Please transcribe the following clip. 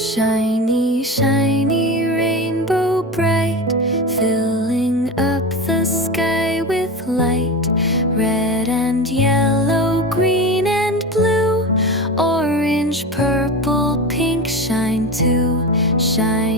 Shiny, shiny rainbow bright, filling up the sky with light. Red and yellow, green and blue, orange, purple, pink shine too. Shine